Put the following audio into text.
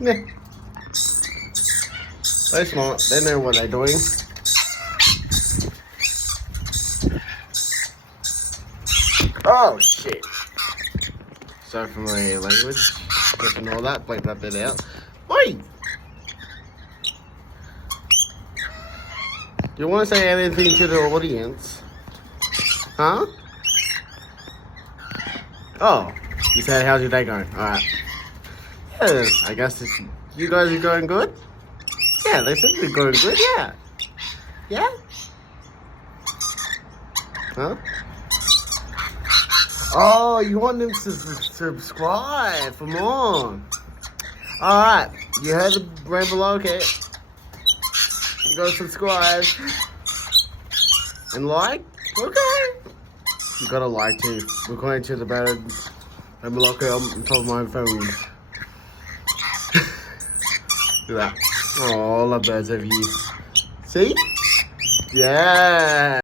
Yeah. They're smart. They know what they're doing. Oh, shit. Sorry for my language. And all that. Bleep that bit out. Oi! Do you want to say anything to the audience? Huh? Oh. You said, how's your day going? Alright. Yeah, I guess you guys are going good? Yeah, they said they're going good, yeah. Yeah? Huh? Oh, you want them to subscribe for more. Alright, you heard the brain below, okay? You gotta subscribe. And like? Okay. You gotta like too. We're going to the bed. I'm looking on top of my phone. Look at that. Oh, I love birds over here. See? Yeah.